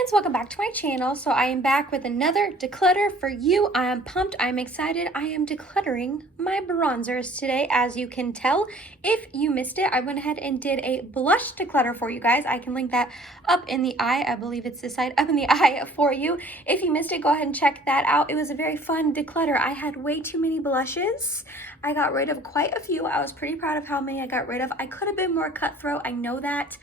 friends, welcome back to my channel. So I am back with another declutter for you. I am pumped, I'm excited. I am decluttering my bronzers today. As you can tell, if you missed it, I went ahead and did a blush declutter for you guys. I can link that up in the eye. I believe it's this side, up in the eye for you. If you missed it, go ahead and check that out. It was a very fun declutter. I had way too many blushes. I got rid of quite a few. I was pretty proud of how many I got rid of. I could have been more cutthroat, I know that,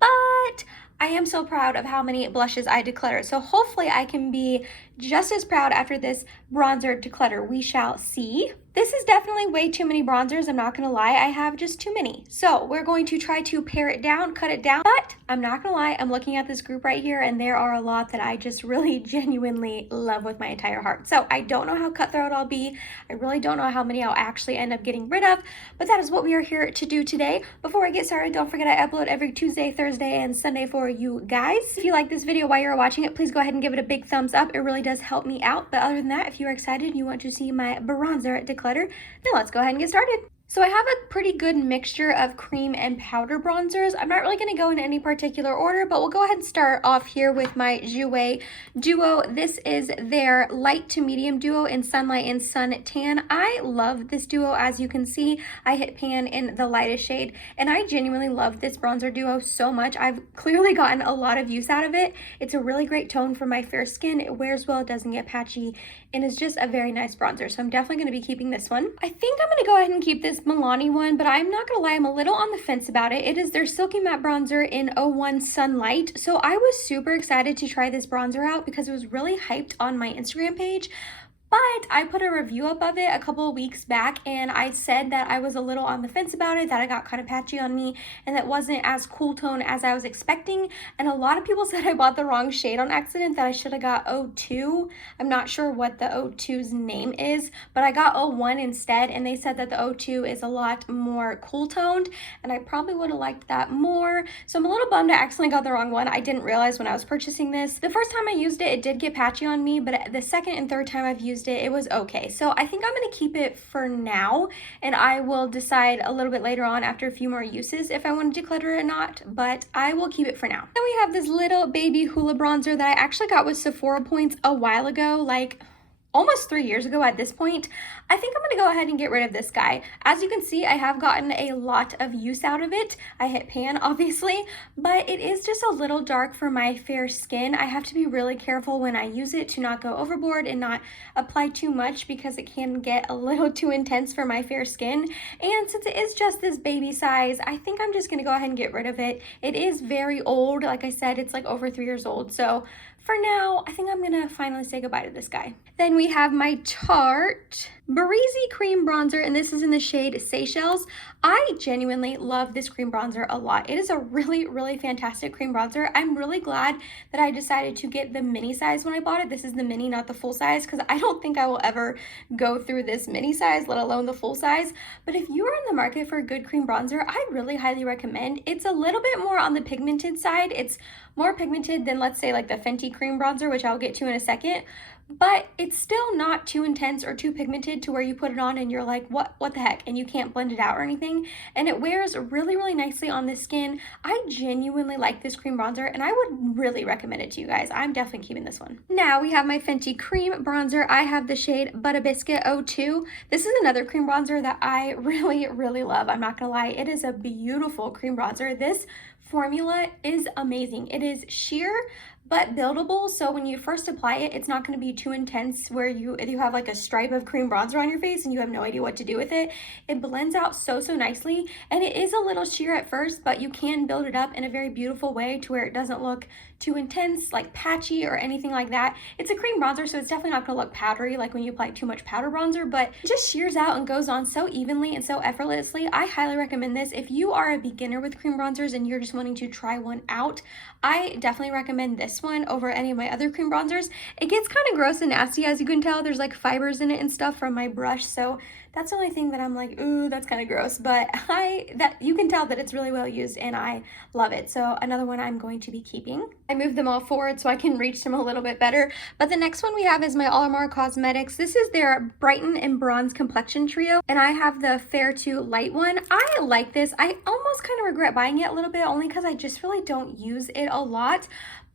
but I am so proud of how many blushes I decluttered. So hopefully I can be just as proud after this bronzer declutter. We shall see. This is definitely way too many bronzers. I'm not gonna lie, I have just too many. So we're going to try to pare it down, cut it down, but I'm not gonna lie, I'm looking at this group right here and there are a lot that I just really genuinely love with my entire heart. So I don't know how cutthroat I'll be. I really don't know how many I'll actually end up getting rid of, but that is what we are here to do today. Before I get started, don't forget I upload every Tuesday, Thursday, and Sunday for you guys. If you like this video while you're watching it, please go ahead and give it a big thumbs up. It really does help me out. But other than that, if you are excited and you want to see my bronzer declutter, then let's go ahead and get started. So I have a pretty good mixture of cream and powder bronzers. I'm not really going to go in any particular order, but we'll go ahead and start off here with my Jouer Duo. This is their light to medium duo in Sunlight and Sun Tan. I love this duo. As you can see, I hit pan in the lightest shade, and I genuinely love this bronzer duo so much. I've clearly gotten a lot of use out of it. It's a really great tone for my fair skin. It wears well, it doesn't get patchy, and is just a very nice bronzer. So I'm definitely going to be keeping this one. I think I'm going to go ahead and keep this Milani one, but I'm not gonna lie, I'm a little on the fence about it. It is their Silky Matte Bronzer in 01 Sunlight. So I was super excited to try this bronzer out because it was really hyped on my Instagram page. But I put a review up of it a couple of weeks back and I said that I was a little on the fence about it, that it got kind of patchy on me and that wasn't as cool tone as I was expecting. And a lot of people said I bought the wrong shade on accident, that I should have got 02. I'm not sure what the 02's name is, but I got 01 instead, and they said that the 02 is a lot more cool toned and I probably would have liked that more. So I'm a little bummed I accidentally got the wrong one. I didn't realize when I was purchasing this. The first time I used it, it did get patchy on me, but the second and third time I've used it was okay. So I think I'm going to keep it for now, and I will decide a little bit later on after a few more uses if I want to declutter it or not, but I will keep it for now. Then we have this little baby Hula bronzer that I actually got with Sephora points a while ago, like almost 3 years ago at this point. I think I'm going to go ahead and get rid of this guy. As you can see, I have gotten a lot of use out of it. I hit pan, obviously, but it is just a little dark for my fair skin. I have to be really careful when I use it to not go overboard and not apply too much because it can get a little too intense for my fair skin. And since it is just this baby size, I think I'm just going to go ahead and get rid of it. It is very old. Like I said, it's like over 3 years old. So for now, I think I'm gonna finally say goodbye to this guy. Then we have my Tarte Breezy Cream Bronzer, and this is in the shade Seychelles. I genuinely love this cream bronzer a lot. It is a really, really fantastic cream bronzer. I'm really glad that I decided to get the mini size when I bought it. This is the mini, not the full size, because I don't think I will ever go through this mini size, let alone the full size. But if you are in the market for a good cream bronzer, I really highly recommend. It's a little bit more on the pigmented side. It's more pigmented than, let's say, like the Fenty cream bronzer, which I'll get to in a second, but it's still not too intense or too pigmented to where you put it on and you're like, what the heck, and you can't blend it out or anything. And it wears really, really nicely on the skin. I genuinely like this cream bronzer and I would really recommend it to you guys. I'm definitely keeping this one. Now we have my Fenty cream bronzer. I have the shade Butter Biscuit 02. This is another cream bronzer that I really, really love. I'm not gonna lie, it is a beautiful cream bronzer. This formula is amazing. It is sheer but buildable, so when you first apply it, it's not going to be too intense where you have like a stripe of cream bronzer on your face and you have no idea what to do with it. It blends out so nicely, and it is a little sheer at first, but you can build it up in a very beautiful way to where it doesn't look too intense, like patchy or anything like that. It's a cream bronzer, so it's definitely not going to look powdery like when you apply too much powder bronzer, but it just sheers out and goes on so evenly and so effortlessly. I highly recommend this. If you are a beginner with cream bronzers and you're just wanting to try one out, I definitely recommend this one over any of my other cream bronzers. It gets kind of gross and nasty, as you can tell. There's like fibers in it and stuff from my brush, so that's the only thing that I'm like, ooh, that's kind of gross, but you can tell that it's really well used and I love it. So another one I'm going to be keeping. I moved them all forward so I can reach them a little bit better. But the next one we have is my Alimora Cosmetics. This is their Brighten and Bronze Complexion Trio, and I have the Fair to Light one. I like this. I almost kind of regret buying it a little bit only because I just really don't use it a lot.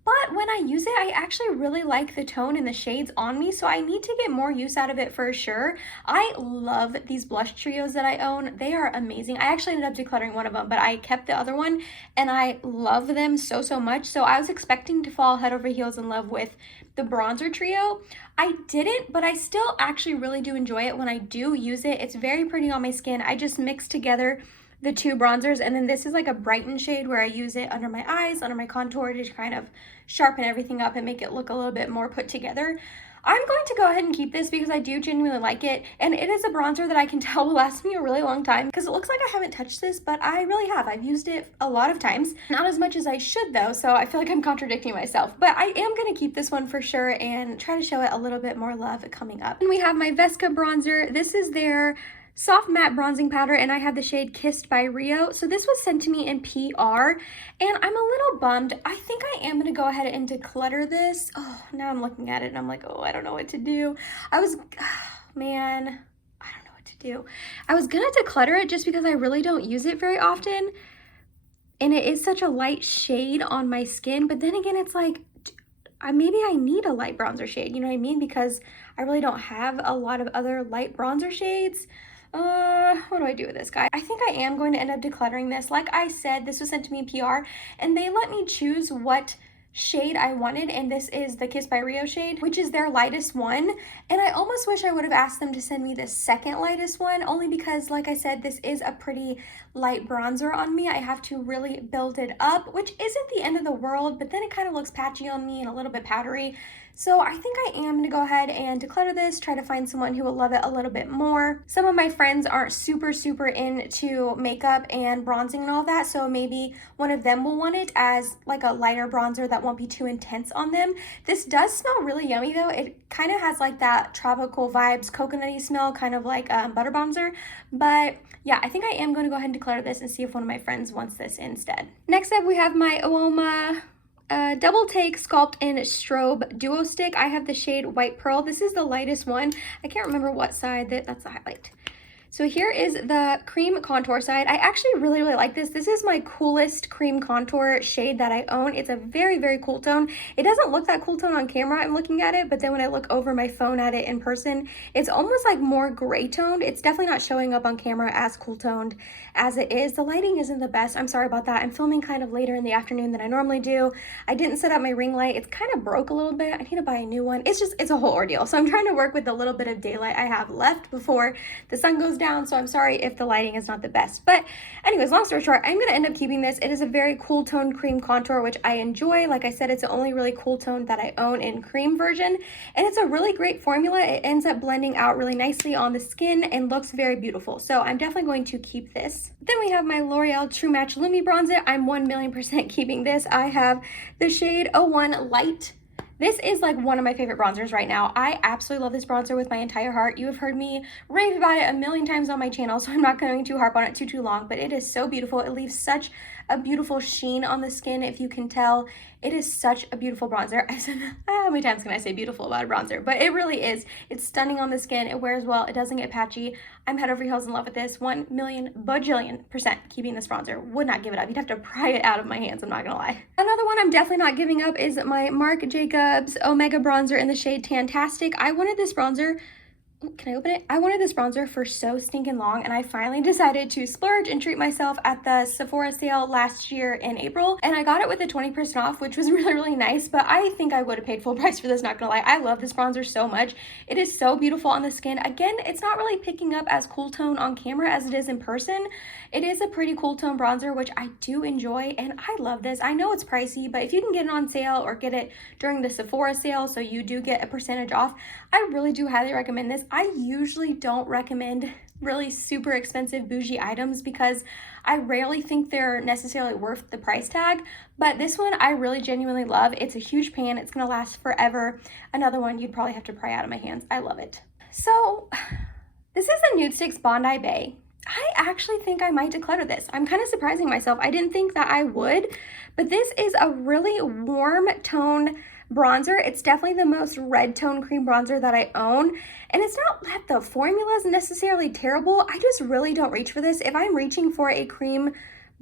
But when I use it, I actually really like the tone and the shades on me, so I need to get more use out of it for sure. I love these blush trios that I own. They are amazing. I actually ended up decluttering one of them, but I kept the other one, and I love them so, so much. So I was expecting to fall head over heels in love with the bronzer trio. I didn't, but I still actually really do enjoy it when I do use it. It's very pretty on my skin. I just mix together the two bronzers, and then this is like a brighten shade where I use it under my eyes, under my contour, to kind of sharpen everything up and make it look a little bit more put together. I'm going to go ahead and keep this because I do genuinely like it, and it is a bronzer that I can tell will last me a really long time because it looks like I haven't touched this, but I really have. I've used it a lot of times. Not as much as I should though, so I feel like I'm contradicting myself, but I am going to keep this one for sure and try to show it a little bit more love coming up. And we have my Vesca bronzer. This is their soft matte bronzing powder, and I have the shade Kissed by Rio. So this was sent to me in PR, and I'm a little bummed. I think I am going to go ahead and declutter this. Oh, now I'm looking at it and I'm like, oh, I don't know what to do. Man, I don't know what to do. I was going to declutter it just because I really don't use it very often, and it is such a light shade on my skin, but then again, it's like, maybe I need a light bronzer shade, you know what I mean? Because I really don't have a lot of other light bronzer shades. What do I do with this guy? I think I am going to end up decluttering this. Like I said, this was sent to me in PR, and they let me choose what shade I wanted, and this is the Kiss by Rio shade, which is their lightest one. And I almost wish I would have asked them to send me the second lightest one, only because, like I said, this is a pretty light bronzer on me. I have to really build it up, which isn't the end of the world, but then it kind of looks patchy on me and a little bit powdery. So I think I am going to go ahead and declutter this, try to find someone who will love it a little bit more. Some of my friends aren't super into makeup and bronzing and all that, so maybe one of them will want it as like a lighter bronzer that won't be too intense on them. This does smell really yummy though. It kind of has like that tropical vibes, coconutty smell, kind of like butter bronzer. But yeah, I think I am going to go ahead and declutter this and see if one of my friends wants this instead. Next up, we have my Uoma Double Take Sculpt in Strobe Duo Stick. I have the shade White Pearl. This is the lightest one. I can't remember what side that's the highlight. So here is the cream contour side. I actually really like this. This is my coolest cream contour shade that I own. It's a very cool tone. It doesn't look that cool tone on camera, I'm looking at it, but then when I look over my phone at it in person, it's almost like more gray toned. It's definitely not showing up on camera as cool toned as it is. The lighting isn't the best. I'm sorry about that. I'm filming kind of later in the afternoon than I normally do. I didn't set up my ring light. It's kind of broke a little bit. I need to buy a new one. It's a whole ordeal. So I'm trying to work with the little bit of daylight I have left before the sun goes down. So I'm sorry if the lighting is not the best. But anyways, long story short, I'm going to end up keeping this. It is a very cool toned cream contour, which I enjoy. Like I said, it's the only really cool tone that I own in cream version. And it's a really great formula. It ends up blending out really nicely on the skin and looks very beautiful. So I'm definitely going to keep this. Then we have my L'Oreal True Match Lumi Bronzer. I'm 1,000,000% keeping this. I have the shade 01 Light. This is like one of my favorite bronzers right now. I absolutely love this bronzer with my entire heart. You have heard me rave about it a million times on my channel, so I'm not going to harp on it too long, but it is so beautiful. It leaves such a beautiful sheen on the skin, if you can tell. It is such a beautiful bronzer. I said, how many times can I say beautiful about a bronzer? But it really is. It's stunning on the skin. It wears well. It doesn't get patchy. I'm head over heels in love with this. 1,000,000,000,000% keeping this bronzer. Would not give it up. You'd have to pry it out of my hands, I'm not gonna lie. Another one I'm definitely not giving up is my Marc Jacobs Omega Bronzer in the shade Tantastic. I wanted this bronzer. Can I open it? I wanted this bronzer for so stinking long, and I finally decided to splurge and treat myself at the Sephora sale last year in April, and I got it with a 20% off, which was really nice, but I think I would have paid full price for this, not gonna lie. I love this bronzer so much. It is so beautiful on the skin. Again, it's not really picking up as cool tone on camera as it is in person. It is a pretty cool tone bronzer, which I do enjoy, and I love this. I know it's pricey, but if you can get it on sale or get it during the Sephora sale so you do get a percentage off, I really do highly recommend this. I usually don't recommend really super expensive bougie items because I rarely think they're necessarily worth the price tag, but this one I really genuinely love. It's a huge pan. It's gonna last forever. Another one you'd probably have to pry out of my hands. I love it. So this is the Nudestix Bondi Bay. I actually think I might declutter this. I'm kind of surprising myself. I didn't think that I would, but this is a really warm tone bronzer. It's definitely the most red tone cream bronzer that I own, and it's not that the formula is necessarily terrible. I just really don't reach for this. If I'm reaching for a cream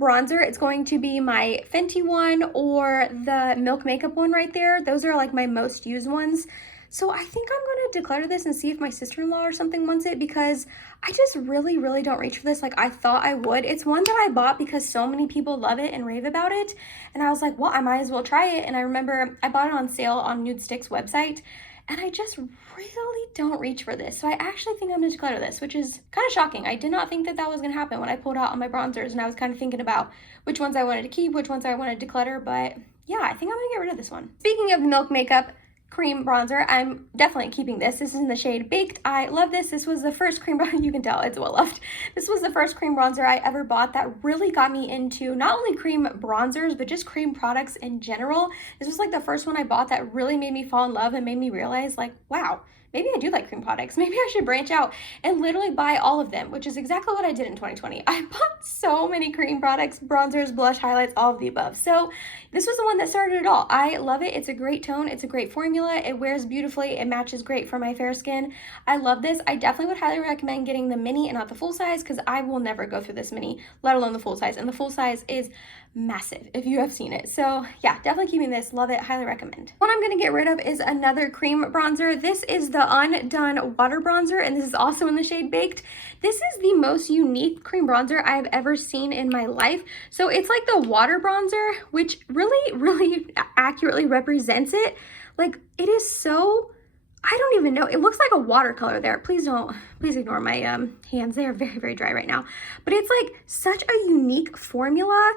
bronzer, it's going to be my Fenty one or the Milk Makeup one right there. Those are like my most used ones. So I think I'm going to declutter this and see if my sister-in-law or something wants it, because I just really, really don't reach for this like I thought I would. It's one that I bought because so many people love it and rave about it. And I was like, well, I might as well try it. And I remember I bought it on sale on Nudestix website, and I just really don't reach for this. So I actually think I'm going to declutter this, which is kind of shocking. I did not think that that was going to happen when I pulled out all my bronzers, and I was kind of thinking about which ones I wanted to keep, which ones I wanted to declutter. But yeah, I think I'm going to get rid of this one. Speaking of Milk Makeup cream bronzer, I'm definitely keeping this. This is in the shade Baked. I love this. This was the first cream bronzer, you can tell it's well loved. This was the first cream bronzer I ever bought that really got me into not only cream bronzers, but just cream products in general. This was like the first one I bought that really made me fall in love and made me realize like, wow, maybe I do like cream products. Maybe I should branch out and literally buy all of them, which is exactly what I did in 2020. I bought so many cream products, bronzers, blush, highlights, all of the above. So this was the one that started it all. I love it. It's a great tone. It's a great formula. It wears beautifully. It matches great for my fair skin. I love this. I definitely would highly recommend getting the mini and not the full size, because I will never go through this mini, let alone the full size. And the full size is massive if you have seen it. So yeah, definitely keeping this. Love it. Highly recommend. What I'm going to get rid of is another cream bronzer. This is the Undone water bronzer, and this is also in the shade Baked. This is the most unique cream bronzer I've ever seen in my life. So it's like the water bronzer, which really, really accurately represents it. Like, it is so, I don't even know. It looks like a watercolor there. Please ignore my hands. They are very, very dry right now. But it's like such a unique formula.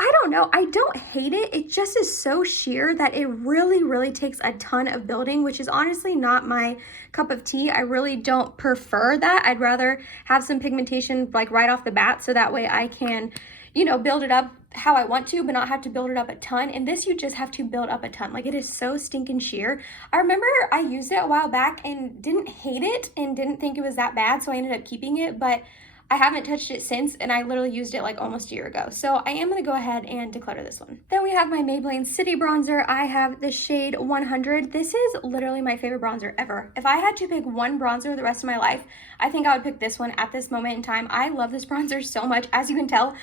I don't know. I don't hate it. It just is so sheer that it really, really takes a ton of building, which is honestly not my cup of tea. I really don't prefer that. I'd rather have some pigmentation like right off the bat, so that way I can, you know, build it up how I want to, but not have to build it up a ton. And this, you just have to build up a ton. Like, it is so stinking sheer. I remember I used it a while back and didn't hate it and didn't think it was that bad, so I ended up keeping it, but I haven't touched it since, and I literally used it like almost a year ago. So I am going to go ahead and declutter this one. Then we have my Maybelline City bronzer. I have the shade 100. This is literally my favorite bronzer ever. If I had to pick one bronzer the rest of my life, I think I would pick this one at this moment in time. I love this bronzer so much. As you can tell,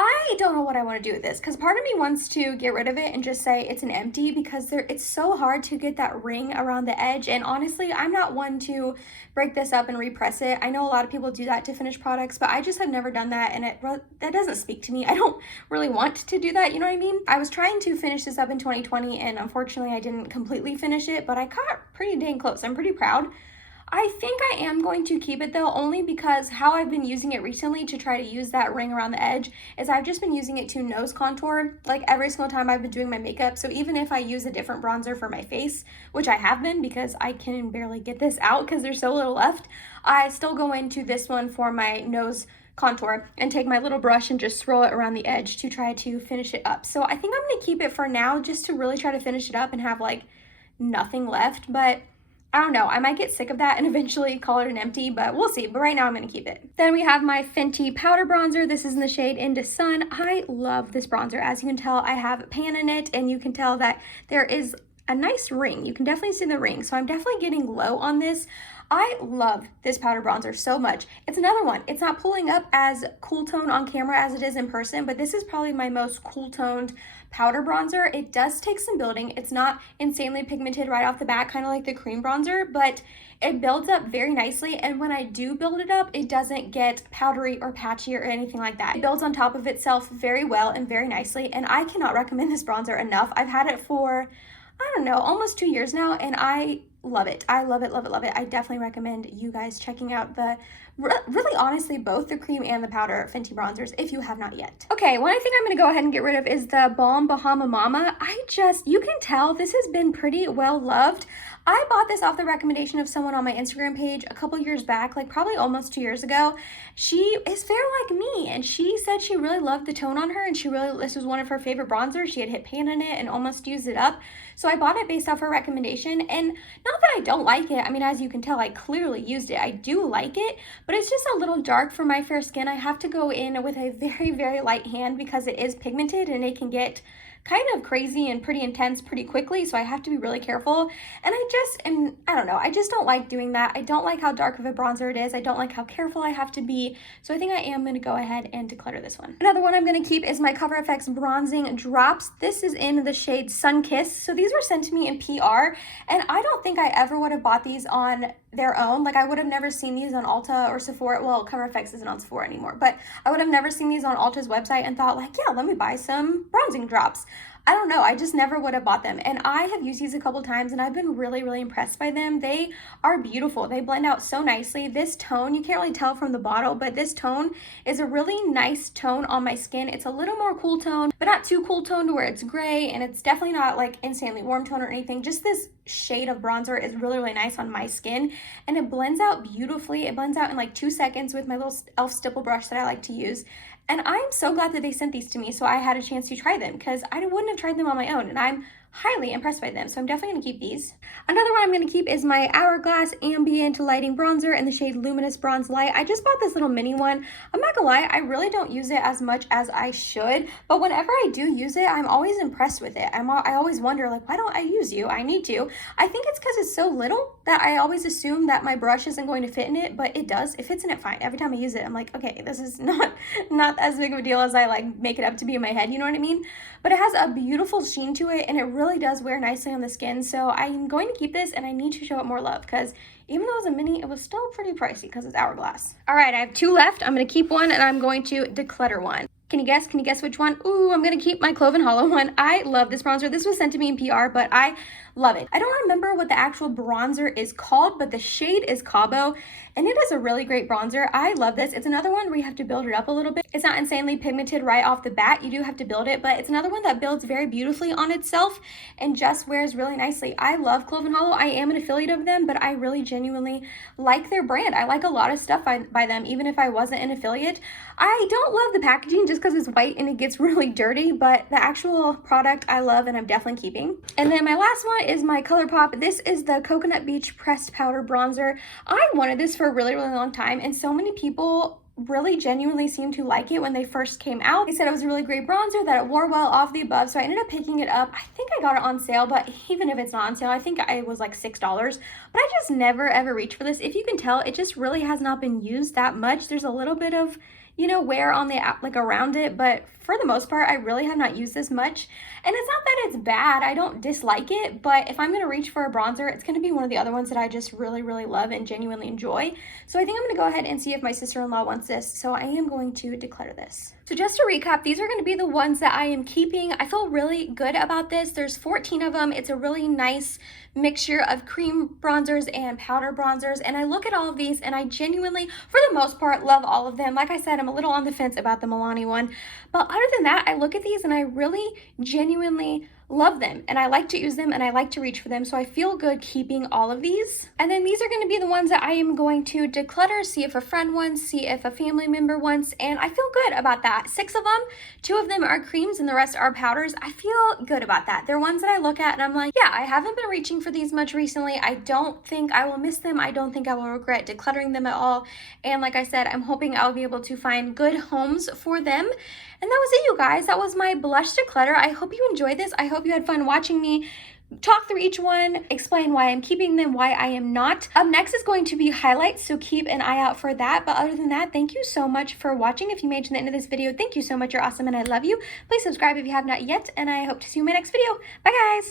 I don't know what I want to do with this, because part of me wants to get rid of it and just say it's an empty, because it's so hard to get that ring around the edge. And honestly, I'm not one to break this up and repress it. I know a lot of people do that to finish products, but I just have never done that, and that doesn't speak to me. I don't really want to do that, you know what I mean? I was trying to finish this up in 2020, and unfortunately I didn't completely finish it, but I got pretty dang close. I'm pretty proud. I think I am going to keep it though, only because how I've been using it recently to try to use that ring around the edge is I've just been using it to nose contour like every single time I've been doing my makeup. So even if I use a different bronzer for my face, which I have been because I can barely get this out because there's so little left, I still go into this one for my nose contour and take my little brush and just swirl it around the edge to try to finish it up. So I think I'm going to keep it for now, just to really try to finish it up and have like nothing left. But I don't know, I might get sick of that and eventually call it an empty, but we'll see. But right now I'm going to keep it. Then we have my Fenty powder bronzer. This is in the shade Into Sun. I love this bronzer. As you can tell, I have pan in it, and you can tell that there is a nice ring. You can definitely see the ring, so I'm definitely getting low on this. I love this powder bronzer so much. It's another one. It's not pulling up as cool tone on camera as it is in person, but this is probably my most cool toned powder bronzer. It does take some building. It's not insanely pigmented right off the bat, kind of like the cream bronzer, but it builds up very nicely. And when I do build it up, it doesn't get powdery or patchy or anything like that. It builds on top of itself very well and very nicely. And I cannot recommend this bronzer enough. I've had it for, I don't know, almost 2 years now, and I love it. I love it, love it, love it. I definitely recommend you guys checking out really honestly, both the cream and the powder Fenty bronzers if you have not yet. Okay, one I think I'm going to go ahead and get rid of is the Balm Bahama Mama. You can tell this has been pretty well loved. I bought this off the recommendation of someone on my Instagram page a couple years back, like probably almost 2 years ago. She is fair like me, and she said she really loved the tone on her, and this was one of her favorite bronzers. She had hit pan in it and almost used it up. So I bought it based off her recommendation, and not that I don't like it. I mean, as you can tell, I clearly used it. I do like it, but it's just a little dark for my fair skin. I have to go in with a very, very light hand because it is pigmented and it can get kind of crazy and pretty intense pretty quickly, so I have to be really careful. And I don't know, I just don't like doing that. I don't like how dark of a bronzer it is. I don't like how careful I have to be. So I think I am gonna go ahead and declutter this one. Another one I'm gonna keep is my Cover FX bronzing drops. This is in the shade Sunkiss. So these were sent to me in PR, and I don't think I ever would have bought these on their own. Like, I would have never seen these on Ulta or Sephora. Well, Cover FX isn't on Sephora anymore, but I would have never seen these on Ulta's website and thought like, yeah, let me buy some bronzing drops. I don't know, I just never would have bought them. And I have used these a couple times and I've been really, really impressed by them. They are beautiful. They blend out so nicely. This tone, you can't really tell from the bottle, but this tone is a really nice tone on my skin. It's a little more cool tone, but not too cool tone to where it's gray, and it's definitely not like insanely warm tone or anything. Just this shade of bronzer is really, really nice on my skin, and it blends out beautifully. It blends out in like 2 seconds with my little e.l.f. stipple brush that I like to use. And I'm so glad that they sent these to me so I had a chance to try them, because I wouldn't have tried them on my own, and I'm highly impressed by them, so I'm definitely going to keep these. Another one I'm going to keep is my Hourglass Ambient Lighting Bronzer in the shade Luminous Bronze Light. I just bought this little mini one. I'm not gonna lie, I really don't use it as much as I should, but whenever I do use it, I'm always impressed with it. I always wonder, like, why don't I use you? I need to. I think it's because it's so little that I always assume that my brush isn't going to fit in it, but it does. It fits in it fine. Every time I use it, I'm like, okay, this is not as big of a deal as I like make it up to be in my head, you know what I mean? But it has a beautiful sheen to it, and it really does wear nicely on the skin, so I'm going to keep this, and I need to show it more love, because even though it was a mini, it was still pretty pricey because it's Hourglass. All right, I have 2 left. I'm going to keep one, and I'm going to declutter one. Can you guess? Can you guess which one? Ooh, I'm going to keep my Cloven Hollow one. I love this bronzer. This was sent to me in PR, but I love it. I don't remember what the actual bronzer is called, but the shade is Cabo, and it is a really great bronzer. I love this. It's another one where you have to build it up a little bit. It's not insanely pigmented right off the bat. You do have to build it, but it's another one that builds very beautifully on itself and just wears really nicely. I love Cloven Hollow. I am an affiliate of them, but I really genuinely like their brand. I like a lot of stuff by them, even if I wasn't an affiliate. I don't love the packaging just because it's white and it gets really dirty, but the actual product I love and I'm definitely keeping. And then my last one is my ColourPop. This is the Coconut Beach Pressed Powder Bronzer. I wanted this for a really, really long time, and so many people really genuinely seemed to like it when they first came out. They said it was a really great bronzer, that it wore well off the above, so I ended up picking it up. I think I got it on sale, but even if it's not on sale, I think it was like $6. But I just never ever reach for this. If you can tell, it just really has not been used that much. There's a little bit of, you know, wear on the like around it, but for the most part, I really have not used this much. And it's not that it's bad, I don't dislike it, but if I'm gonna reach for a bronzer, it's gonna be one of the other ones that I just really, really love and genuinely enjoy. So I think I'm gonna go ahead and see if my sister-in-law wants this. So I am going to declutter this. So just to recap, these are gonna be the ones that I am keeping. I feel really good about this. There's 14 of them. It's a really nice mixture of cream bronzers and powder bronzers. And I look at all of these and I genuinely, for the most part, love all of them. Like I said, I'm a little on the fence about the Milani one, but other than that, I look at these and I really genuinely love them, and I like to use them, and I like to reach for them, so I feel good keeping all of these. And then these are going to be the ones that I am going to declutter, see if a friend wants, see if a family member wants, and I feel good about that. 6 of them, 2 of them are creams and the rest are powders. I feel good about that. They're ones that I look at and I'm like, yeah, I haven't been reaching for these much recently. I don't think I will miss them. I don't think I will regret decluttering them at all. And like I said, I'm hoping I'll be able to find good homes for them. And that was it, you guys. That was my blush declutter. I hope you enjoyed this. I hope you had fun watching me talk through each one, explain why I'm keeping them, why I am not. Up next is going to be highlights, so keep an eye out for that. But other than that, thank you so much for watching. If you made it to the end of this video, thank you so much. You're awesome and I love you. Please subscribe if you have not yet, and I hope to see you in my next video. Bye, guys.